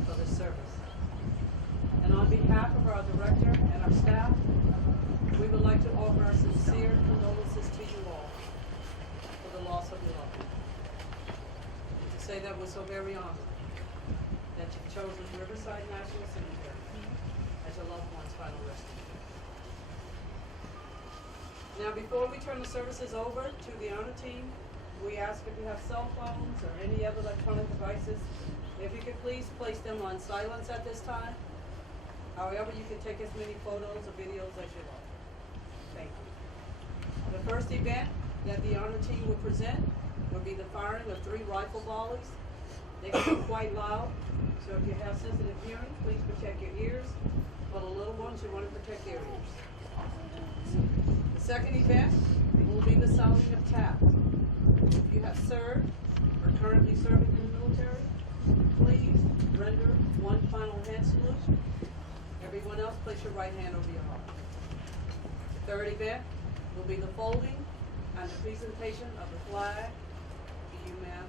extended for this service. And on behalf of our director and our staff, we would like to offer our sincere condolences to you all for the loss of your loved one. To say that we're so very honored that you've chosen Riverside National Cemetery as your loved one's final resting place. Now, before we turn the services over to the honor team, we ask if you have cell phones or any other electronic devices, if you could please place them on silence at this time. However, you can take as many photos or videos as you like. Thank you. The first event that the honor team will present will be the firing of 3 rifle volleys. They can be quite loud, so if you have sensitive hearing, please protect your ears. For the little ones, you want to protect their ears. The second event will be the sounding of taps. If you have served or currently serving in the military, please render one final hand salute. Everyone else, place your right hand over your heart. The third event will be the folding and the presentation of the flag to you, ma'am.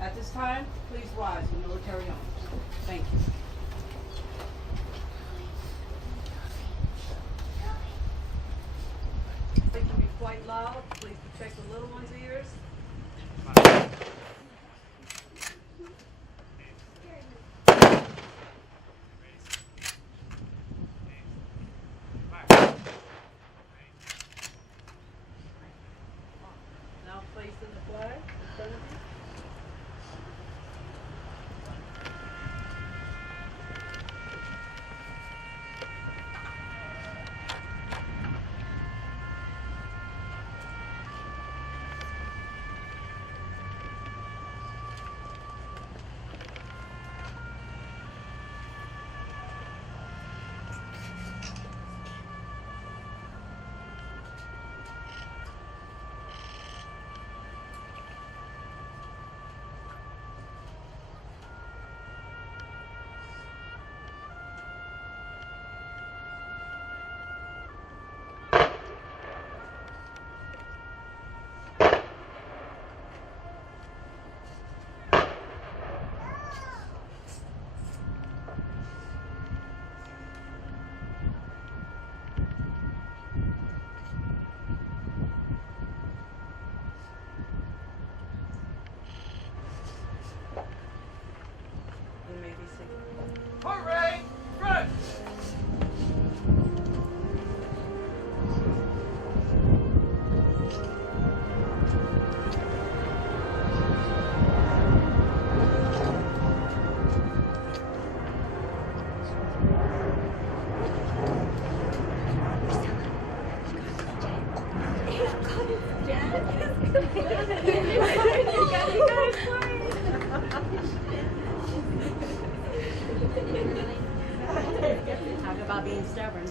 At this time, please rise for military honors. Thank you. They can be quite loud. Please protect the little ones' ears. Now place in the flag in front of you. Hooray! Good! Talk about being stubborn.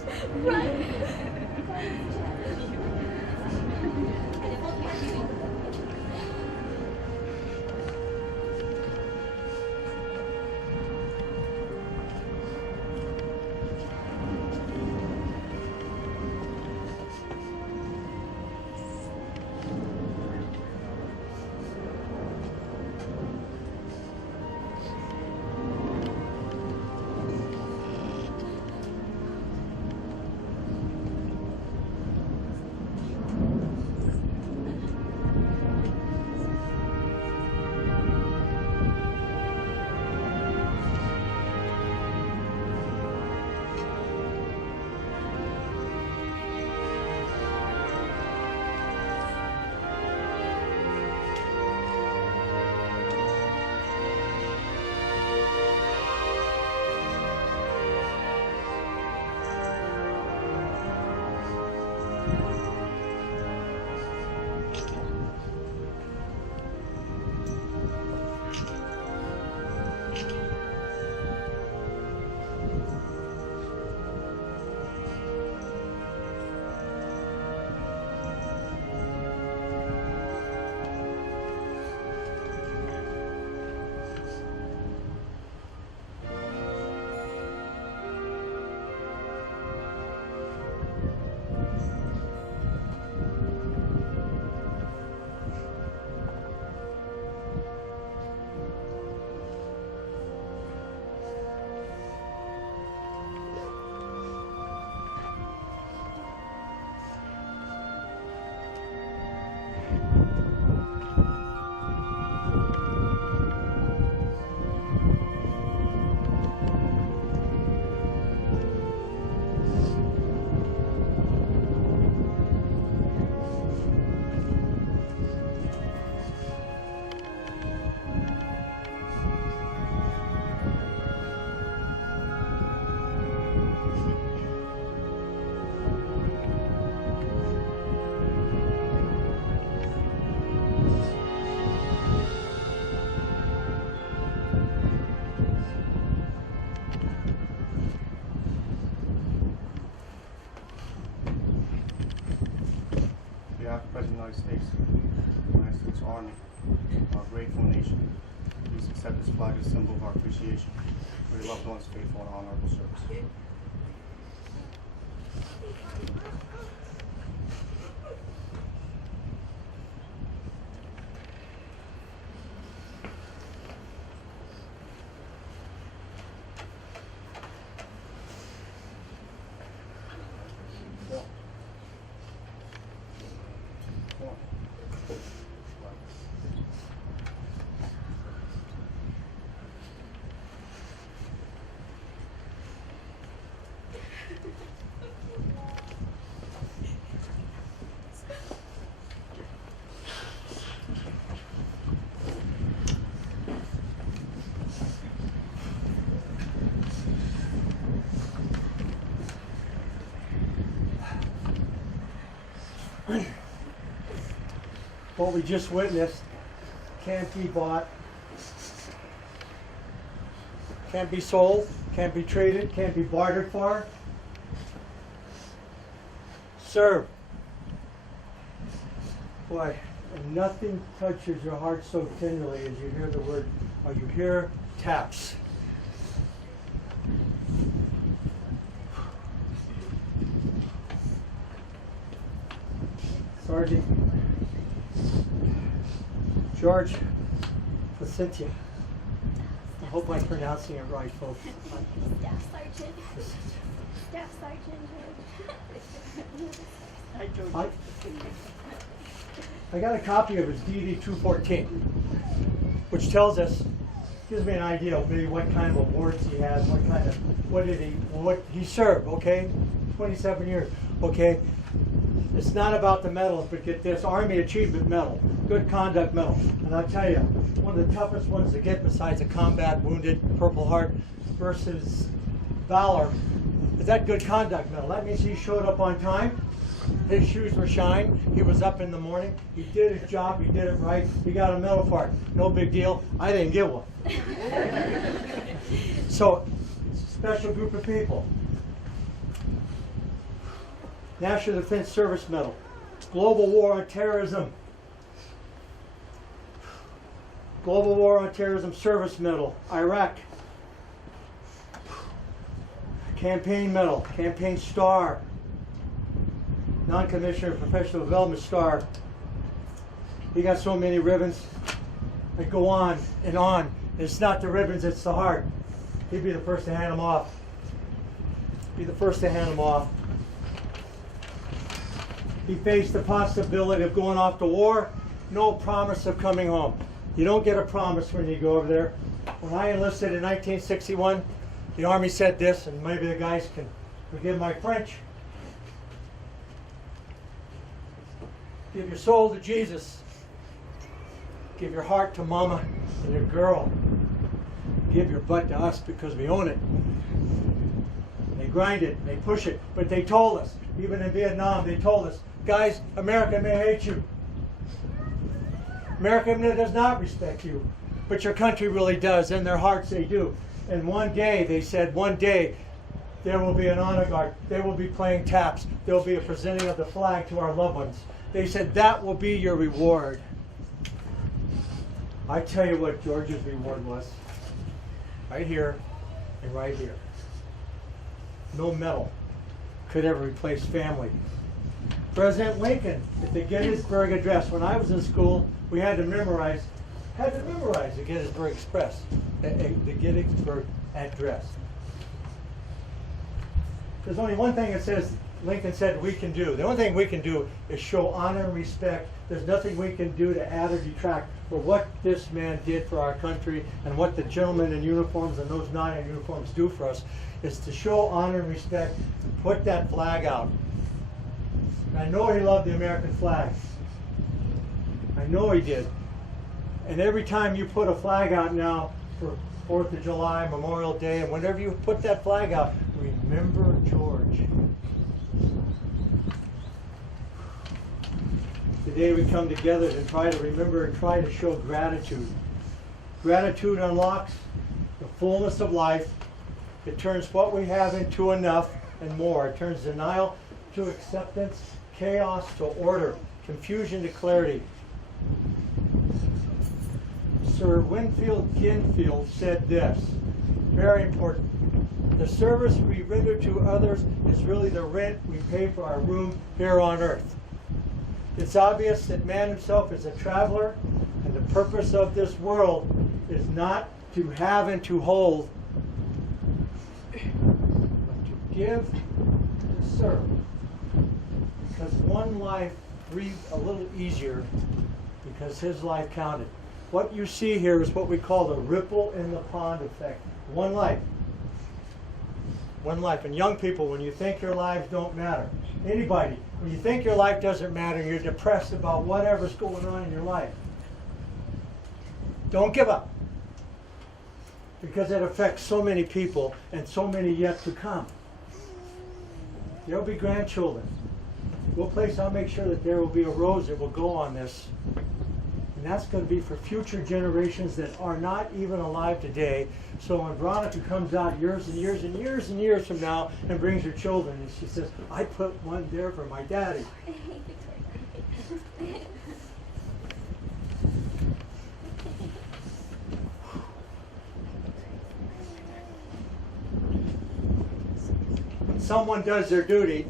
United States, United States Army, our grateful nation. Please accept this flag as a symbol of our appreciation for your loved ones' faithful and honorable service. What we just witnessed can't be bought, can't be sold, can't be traded, can't be bartered for. Serve. Boy, and nothing touches your heart so tenderly as you hear the word, or you hear taps. Sergeant George Plascencia. I hope I'm pronouncing it right, folks. Staff Sergeant. Staff Sergeant George. I got a copy of his DD 214, which tells us, gives me an idea of maybe what kind of awards he has, what he served, okay? 27 years, okay? It's not about the medals, but get this, Army Achievement Medal, Good Conduct Medal. And I'll tell you, one of the toughest ones to get besides a Combat Wounded, Purple Heart, versus Valor, is that Good Conduct Medal. That means he showed up on time, his shoes were shined, he was up in the morning, he did his job, he did it right, he got a medal for it. No big deal, I didn't get one. So, special group of people. National Defense Service Medal, Global War on Terrorism, Global War on Terrorism Service Medal, Iraq, Campaign Medal, Campaign Star, Non-Commissioned Professional Development Star. He got so many ribbons. I go on and on. It's not the ribbons, it's the heart. He'd be the first to hand them off. Be the first to hand them off. He faced the possibility of going off to war, no promise of coming home. You don't get a promise when you go over there. When I enlisted in 1961, the Army said this, and maybe the guys can forgive my French. Give your soul to Jesus. Give your heart to Mama and your girl. Give your butt to us because we own it. And they grind it, and they push it, but they told us, even in Vietnam, they told us, guys, America may hate you. America does not respect you, but your country really does. In their hearts they do. And one day, they said, one day, there will be an honor guard. They will be playing taps. There will be a presenting of the flag to our loved ones. They said, that will be your reward. I tell you what George's reward was. Right here and right here. No medal could ever replace family. President Lincoln at the Gettysburg Address. When I was in school, we had to memorize the Gettysburg Express, the Gettysburg Address. There's only one thing that says Lincoln said we can do. The only thing we can do is show honor and respect. There's nothing we can do to add or detract for what this man did for our country and what the gentlemen in uniforms and those not in uniforms do for us, is to show honor and respect, put that flag out. I know he loved the American flag. I know he did. And every time you put a flag out now for 4th of July, Memorial Day, and whenever you put that flag out, remember George. Today we come together to try to remember and try to show gratitude. Gratitude unlocks the fullness of life. It turns what we have into enough and more. It turns denial to acceptance, chaos to order, confusion to clarity. Sir Winfield Kinfield said this, very important. The service we render to others is really the rent we pay for our room here on earth. It's obvious that man himself is a traveler, and the purpose of this world is not to have and to hold, but to give and to serve. Because one life breathed a little easier because his life counted. What you see here is what we call the ripple in the pond effect. One life. One life. And young people, when you think your lives don't matter, anybody, when you think your life doesn't matter, you're depressed about whatever's going on in your life, don't give up. Because it affects so many people and so many yet to come. There'll be grandchildren. I'll make sure that there will be a rose that will go on this. And that's going to be for future generations that are not even alive today. So when Veronica comes out years and years and years and years from now and brings her children, and she says, I put one there for my daddy. When someone does their duty,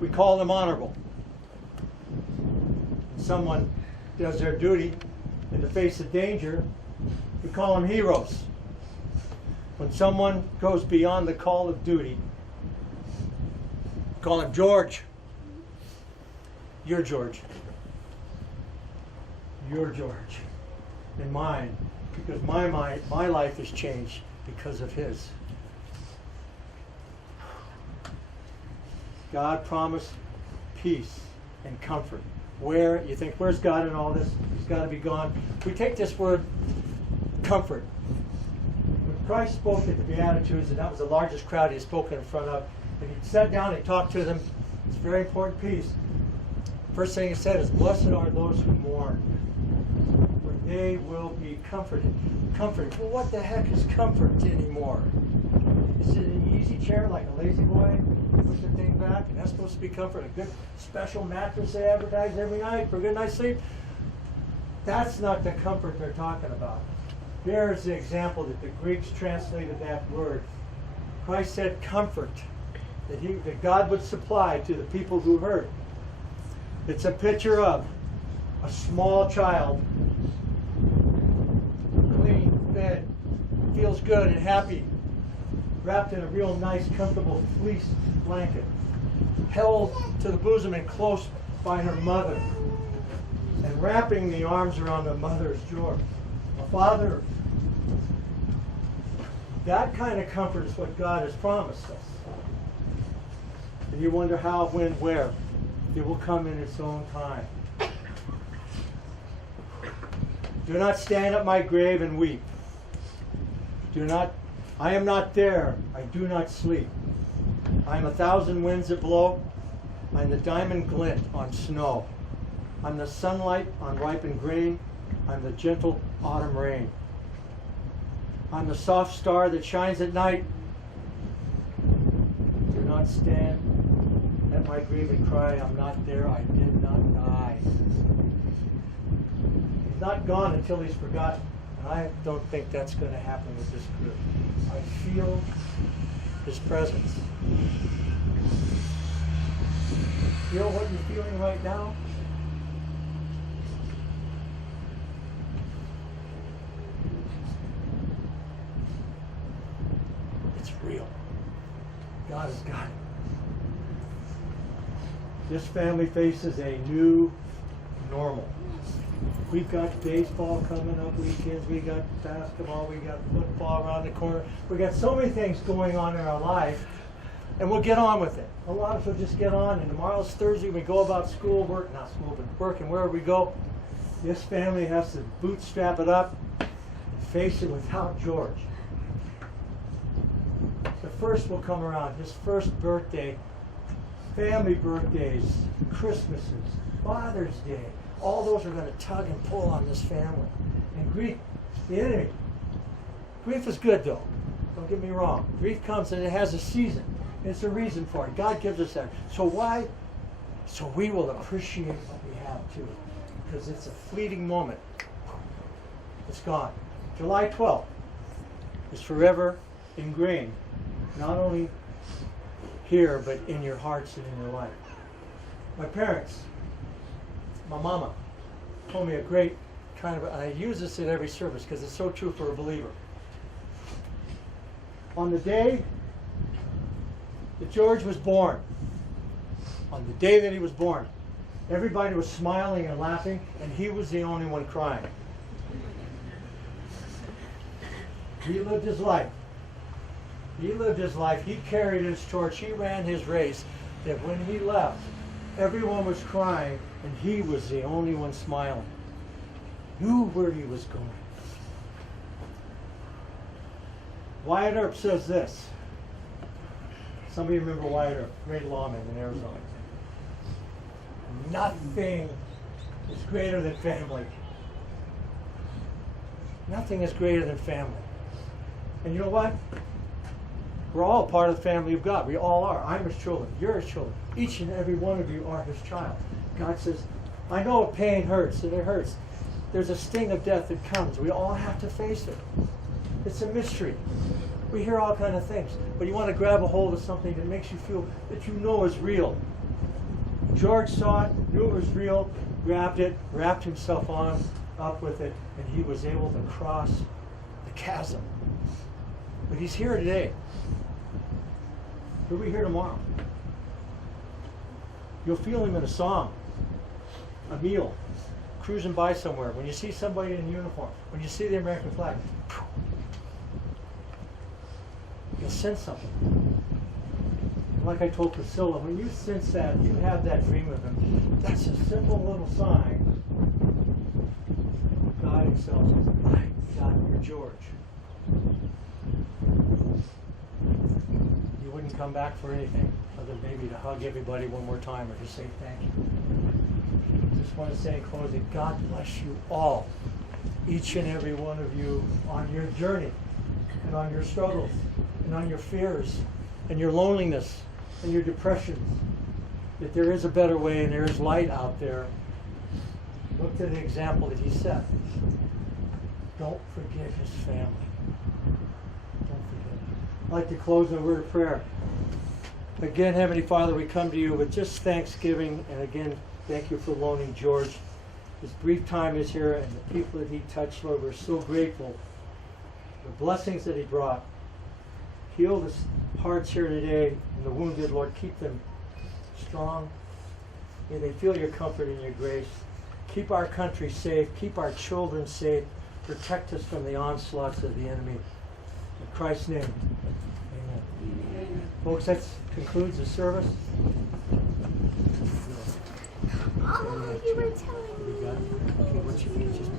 we call them honorable. Someone does their duty in the face of danger, we call them heroes. When someone goes beyond the call of duty, we call him George. You're George. You're George. And mine, because my life has changed because of his. God promised peace and comfort. Where you think, where's God in all this? He's got to be gone. We take this word comfort. When Christ spoke at the Beatitudes, and that was the largest crowd he had spoken in front of, and he sat down and talked to them. It's a very important piece. First thing he said is, blessed are those who mourn, for they will be comforted. Comfort. Well, what the heck is comfort anymore? Is it an easy chair like a lazy boy? Push the thing back, and that's supposed to be comfort. A good special mattress they advertise every night for a good night's sleep. That's not the comfort they're talking about. There's the example that the Greeks translated that word. Christ said comfort, that God would supply to the people who heard. It's a picture of a small child, clean, fed, feels good and happy, wrapped in a real nice, comfortable fleece blanket, held to the bosom and close by her mother, and wrapping the arms around the mother's jaw. A father, that kind of comfort is what God has promised us. And you wonder how, when, where. It will come in its own time. Do not stand at my grave and weep. I am not there. I do not sleep. I am 1,000 winds that blow. I am the diamond glint on snow. I'm the sunlight on ripened grain. I'm the gentle autumn rain. I'm the soft star that shines at night. Do not stand at my grave and cry, I'm not there, I did not die. He's not gone until he's forgotten. And I don't think that's going to happen with this group. I feel his presence. Feel what you're feeling right now? It's real. God has got it. This family faces a new normal. We've got baseball coming up weekends, we got basketball, we got football around the corner. We got so many things going on in our life, and we'll get on with it. A lot of us will just get on, and tomorrow's Thursday, we go about school, work, and wherever we go. This family has to bootstrap it up and face it without George. The first will come around, his first birthday, family birthdays, Christmases, Father's Day. All those are going to tug and pull on this family. And grief, the enemy. Grief is good though. Don't get me wrong. Grief comes and it has a season. It's a reason for it. God gives us that. So why So we will appreciate what we have too, because it's a fleeting moment. It's gone. July 12th is forever ingrained, not only here, but in your hearts and in your life. My parents, my mama, told me a great kind of, and I use this in every service because it's so true for a believer. On the day that George was born, on the day that he was born, everybody was smiling and laughing, and he was the only one crying. He lived his life. He lived his life. He carried his torch. He ran his race. That when he left, everyone was crying, and he was the only one smiling. Knew where he was going. Wyatt Earp says this. Somebody remember Wyatt Earp, great lawman in Arizona. Nothing is greater than family. Nothing is greater than family. And you know what? We're all part of the family of God. We all are. I'm his children. You're his children. Each and every one of you are his child. God says, I know pain hurts, and it hurts. There's a sting of death that comes. We all have to face it. It's a mystery. We hear all kinds of things. But you want to grab a hold of something that makes you feel that you know is real. George saw it, knew it was real, grabbed it, wrapped himself up with it, and he was able to cross the chasm. But he's here today. He'll be here tomorrow. You'll feel him in a song, a meal, cruising by somewhere. When you see somebody in uniform, when you see the American flag, you'll sense something. Like I told Priscilla, when you sense that, you have that dream of him, that's a simple little sign. God himself says, I got your George. You wouldn't come back for anything other than maybe to hug everybody one more time or to say thank you. Just want to say in closing, God bless you all, each and every one of you, on your journey and on your struggles and on your fears and your loneliness and your depressions, that there is a better way and there is light out there. Look to the example that he set. Don't forget his family. Don't forget. I'd like to close with a word of prayer. Again, Heavenly Father, we come to you with just thanksgiving, and again, thank you for loaning George. His brief time is here, and the people that he touched, Lord, we're so grateful for the blessings that he brought. Heal the hearts here today, and the wounded, Lord, keep them strong. May they feel your comfort and your grace. Keep our country safe. Keep our children safe. Protect us from the onslaughts of the enemy. In Christ's name, amen. Amen. Folks, that concludes the service. Oh, you were telling me. Okay, what you need, just